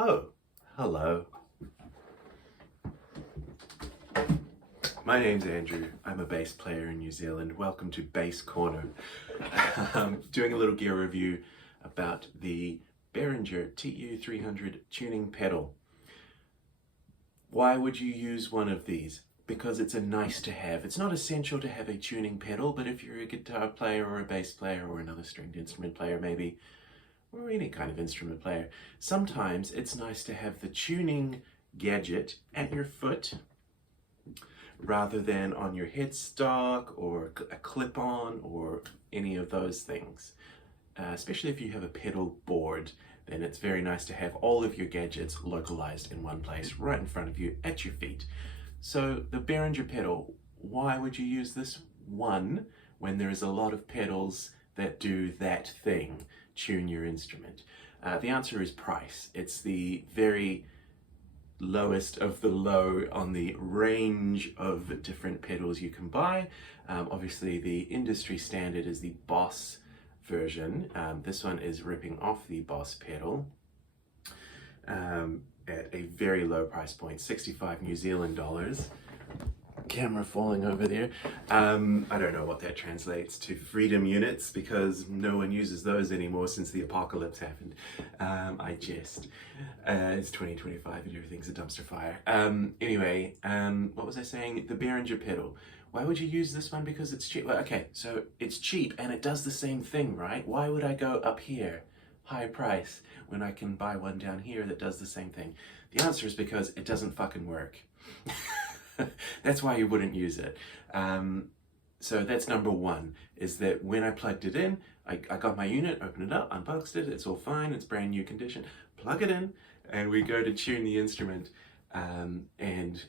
Oh, hello. My name's Andrew. I'm a bass player in New Zealand. Welcome to Bass Corner. Doing a little gear review about the Behringer TU300 tuning pedal. Why would you use one of these? Because it's a nice to have. It's not essential to have a tuning pedal, but if you're a guitar player or a bass player or another stringed instrument player maybe, or any kind of instrument player, sometimes it's nice to have the tuning gadget at your foot rather than on your headstock or a clip-on or any of those things. Especially if you have a pedal board, then it's very nice to have all of your gadgets localized in one place right in front of you at your feet. So the Behringer pedal, why would you use this one when there's a lot of pedals that do that thing, tune your instrument? The answer is price. It's the very lowest of the low on the range of different pedals you can buy. Obviously the industry standard is the Boss version. This one is ripping off the Boss pedal at a very low price point, 65 New Zealand dollars. Camera falling over there. I don't know what that translates to freedom units because no one uses those anymore since the apocalypse happened. I jest. It's 2025 and everything's a dumpster fire. Anyway, what was I saying? The Behringer pedal. Why would you use this one? Because it's cheap. Well, okay, so it's cheap and it does the same thing, right? Why would I go up here, high price, when I can buy one down here that does the same thing? The answer is because it doesn't fucking work. That's why you wouldn't use it. So that's number one, is that when I plugged it in, I got my unit, opened it up, unboxed it, it's all fine, it's brand new condition, plug it in, and we go to tune the instrument, and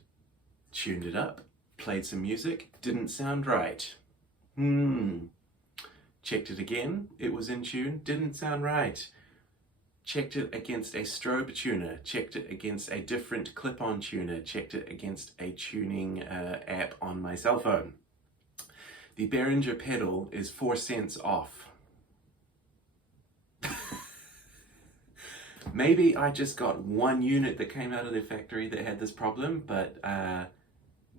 tuned it up, played some music, didn't sound right. Checked it again, it was in tune, didn't sound right. Checked it against a strobe tuner, checked it against a different clip-on tuner, checked it against a tuning app on my cell phone. The Behringer pedal is 4 cents off. Maybe I just got one unit that came out of the factory that had this problem, but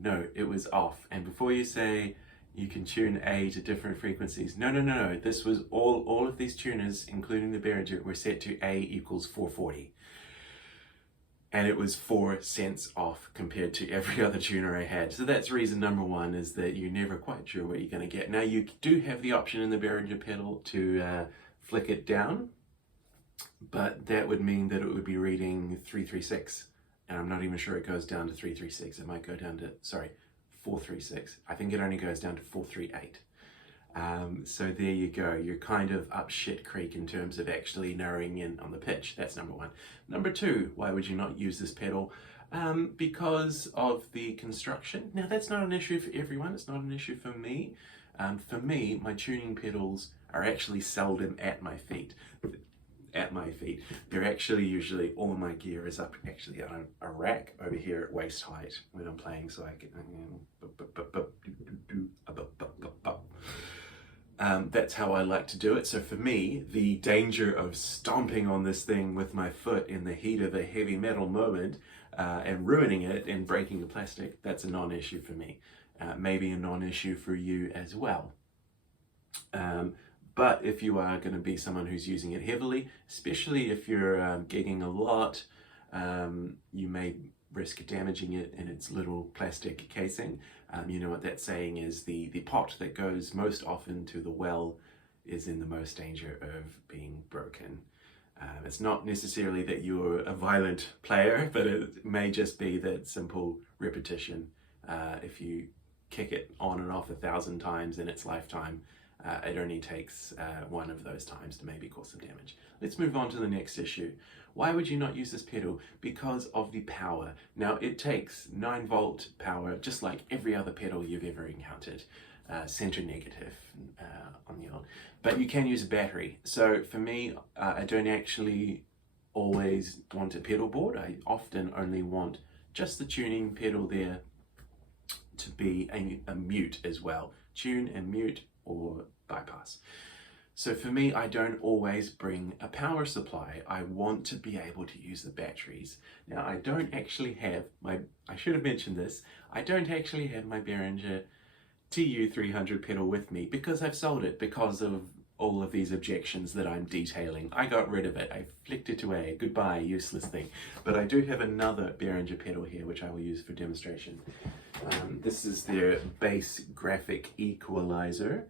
no, it was off. And before you say you can tune A to different frequencies, no. This was all of these tuners, including the Behringer, were set to A equals 440. And it was 4 cents off compared to every other tuner I had. So that's reason number one, is that you're never quite sure what you're going to get. Now you do have the option in the Behringer pedal to flick it down, but that would mean that it would be reading 336. And I'm not even sure it goes down to 336. It might go down to, sorry, 436. I think it only goes down to 438. So there you go. You're kind of up shit creek in terms of actually narrowing in on the pitch. That's number one. Number two, why would you not use this pedal? Because of the construction. Now that's not an issue for everyone. It's not an issue for me. For me, my tuning pedals are actually seldom at my feet. They're actually usually, all my gear is up actually on a rack over here at waist height when I'm playing, so I can, that's how I like to do it. So for me, the danger of stomping on this thing with my foot in the heat of a heavy metal moment and ruining it and breaking the plastic, that's a non-issue for me. Maybe a non-issue for you as well. But if you are going to be someone who's using it heavily, especially if you're gigging a lot, you may risk damaging it in its little plastic casing. You know what that saying is, the pot that goes most often to the well is in the most danger of being broken. It's not necessarily that you're a violent player, but it may just be that simple repetition. If you kick it on and off 1,000 times in its lifetime, it only takes one of those times to maybe cause some damage. Let's move on to the next issue. Why would you not use this pedal? Because of the power. Now it takes 9-volt power, just like every other pedal you've ever encountered. Center negative on the old. But you can use a battery. So for me, I don't actually always want a pedal board. I often only want just the tuning pedal there to be a mute as well. Tune and mute or bypass. So for me, I don't always bring a power supply. I want to be able to use the batteries. Now, I don't actually have I should have mentioned this, I don't actually have my Behringer TU300 pedal with me because I've sold it because of all of these objections that I'm detailing. I got rid of it. I flicked it away. Goodbye, useless thing. But I do have another Behringer pedal here, which I will use for demonstration. This is their bass graphic equalizer.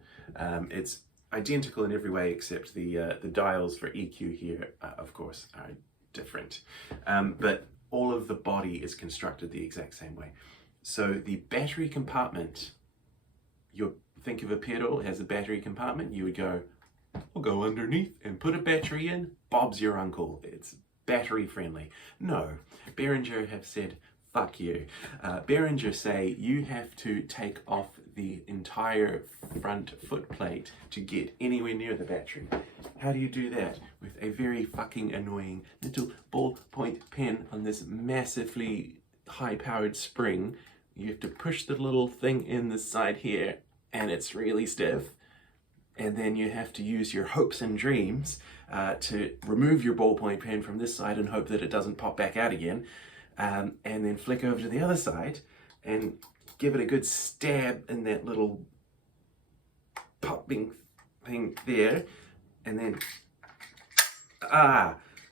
It's identical in every way except the dials for EQ here, of course, are different. But all of the body is constructed the exact same way. So the battery compartment, you think of a pedal, it has a battery compartment, you would go, I'll go underneath and put a battery in, Bob's your uncle. It's battery friendly. No, Behringer have said, fuck you. Behringer say you have to take off the entire front foot plate to get anywhere near the battery. How do you do that? With a very fucking annoying little ballpoint pen on this massively high-powered spring. You have to push the little thing in the side here, and it's really stiff. And then you have to use your hopes and dreams to remove your ballpoint pen from this side and hope that it doesn't pop back out again. And then flick over to the other side and give it a good stab in that little popping thing there. And then,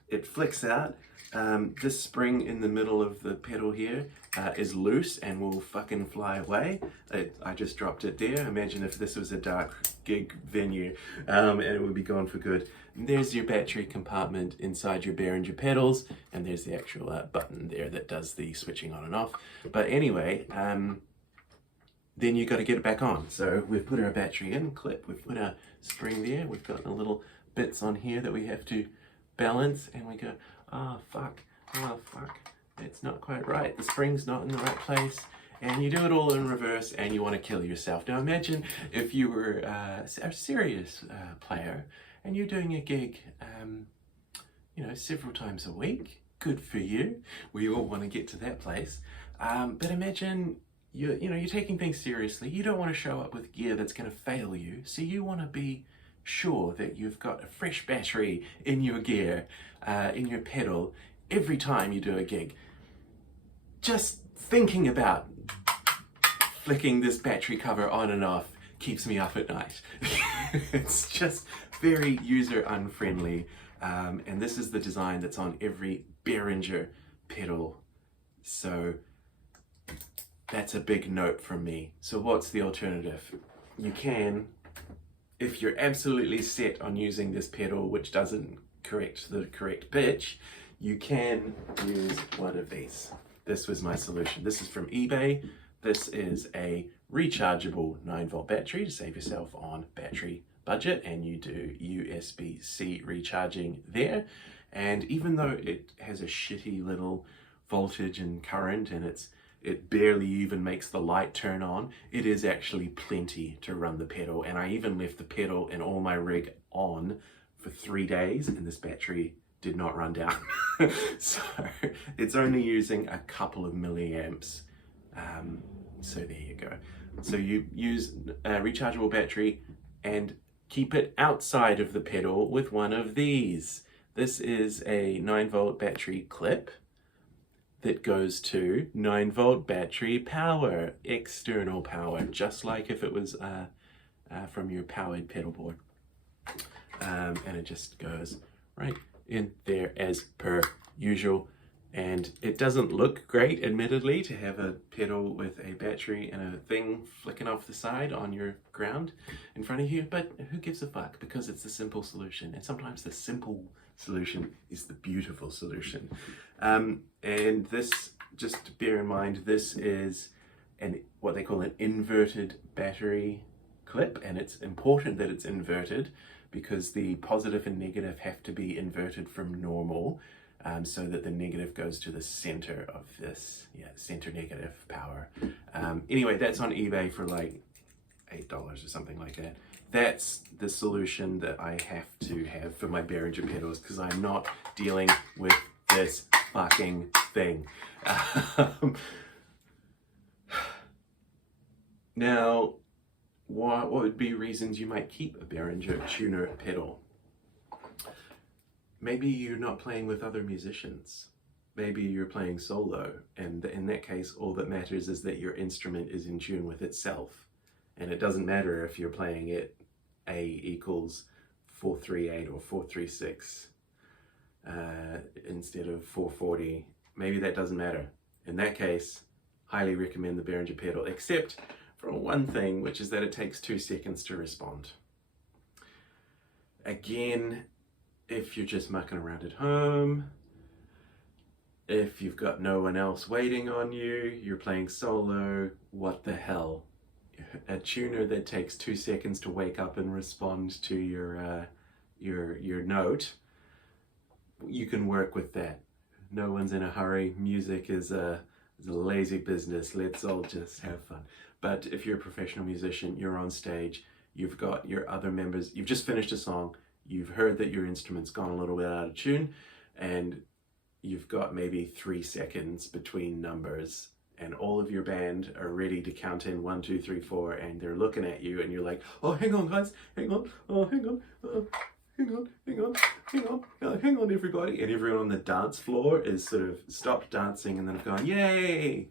it flicks out. This spring in the middle of the pedal here is loose and will fucking fly away. I just dropped it there. Imagine if this was a dark gig venue and it would be gone for good. And there's your battery compartment inside your Behringer pedals, and there's the actual button there that does the switching on and off. But anyway, then you got to get it back on. So we've put our battery in, clip, we've put our spring there, we've got the little bits on here that we have to balance, and we go, oh fuck, it's not quite right, the spring's not in the right place, and you do it all in reverse and you want to kill yourself. Now imagine if you were a serious player and you're doing a gig you know, several times a week. Good for you. We all want to get to that place. But imagine you're taking things seriously. You don't want to show up with gear that's going to fail you, so you want to be sure that you've got a fresh battery in your gear, in your pedal, every time you do a gig. Just thinking about flicking this battery cover on and off keeps me up at night. It's just very user unfriendly, and this is the design that's on every Behringer pedal. So that's a big note from me. So what's the alternative? You can, if you're absolutely set on using this pedal which doesn't correct the correct pitch, you can use one of these. This was my solution. This is from eBay. This is a rechargeable 9-volt battery to save yourself on battery budget, and you do USB-C recharging there. And even though it has a shitty little voltage and current and it barely even makes the light turn on, it is actually plenty to run the pedal. And I even left the pedal and all my rig on for 3 days and this battery did not run down. So it's only using a couple of milliamps. So there you go. So you use a rechargeable battery and keep it outside of the pedal with one of these. This is a 9-volt battery clip that goes to 9-volt battery power, external power, just like if it was from your powered pedal board. And it just goes right in there as per usual. And it doesn't look great, admittedly, to have a pedal with a battery and a thing flicking off the side on your ground in front of you, but who gives a fuck, because it's the simple solution. And sometimes the simple solution is the beautiful solution. And this, just to bear in mind, this is what they call an inverted battery clip, and it's important that it's inverted because the positive and negative have to be inverted from normal, so that the negative goes to the center of this, center negative power. Anyway, that's on eBay for like $8 or something like that. That's the solution that I have to have for my Behringer pedals because I'm not dealing with this fucking thing. Now, what would be reasons you might keep a Behringer tuner pedal? Maybe you're not playing with other musicians. Maybe you're playing solo, and in that case, all that matters is that your instrument is in tune with itself. And it doesn't matter if you're playing it A equals 438 or 436 instead of 440. Maybe that doesn't matter. In that case, highly recommend the Behringer pedal, except for one thing, which is that it takes 2 seconds to respond. Again, if you're just mucking around at home, if you've got no one else waiting on you, you're playing solo, what the hell? A tuner that takes 2 seconds to wake up and respond to your note, you can work with that. No one's in a hurry. Music is a lazy business. Let's all just have fun. But if you're a professional musician, you're on stage, you've got your other members, you've just finished a song, you've heard that your instrument's gone a little bit out of tune, and you've got maybe 3 seconds between numbers, and all of your band are ready to count in 1, 2, 3, 4, and they're looking at you, and you're like, oh, hang on, guys, hang on, oh, hang on, hang on, hang on, hang on, hang on, everybody. And everyone on the dance floor is sort of stopped dancing and then gone, yay!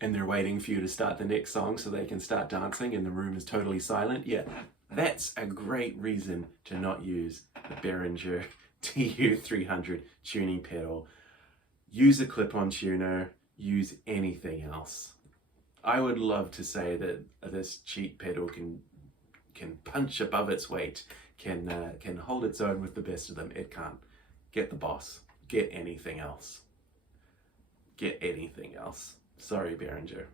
And they're waiting for you to start the next song so they can start dancing, and the room is totally silent. Yeah, that's a great reason to not use the Behringer TU300 tuning pedal. Use a clip-on tuner, use anything else. I would love to say that this cheap pedal can punch above its weight, can hold its own with the best of them. It can't. Get the Boss. Get anything else. Get anything else. Sorry, Behringer.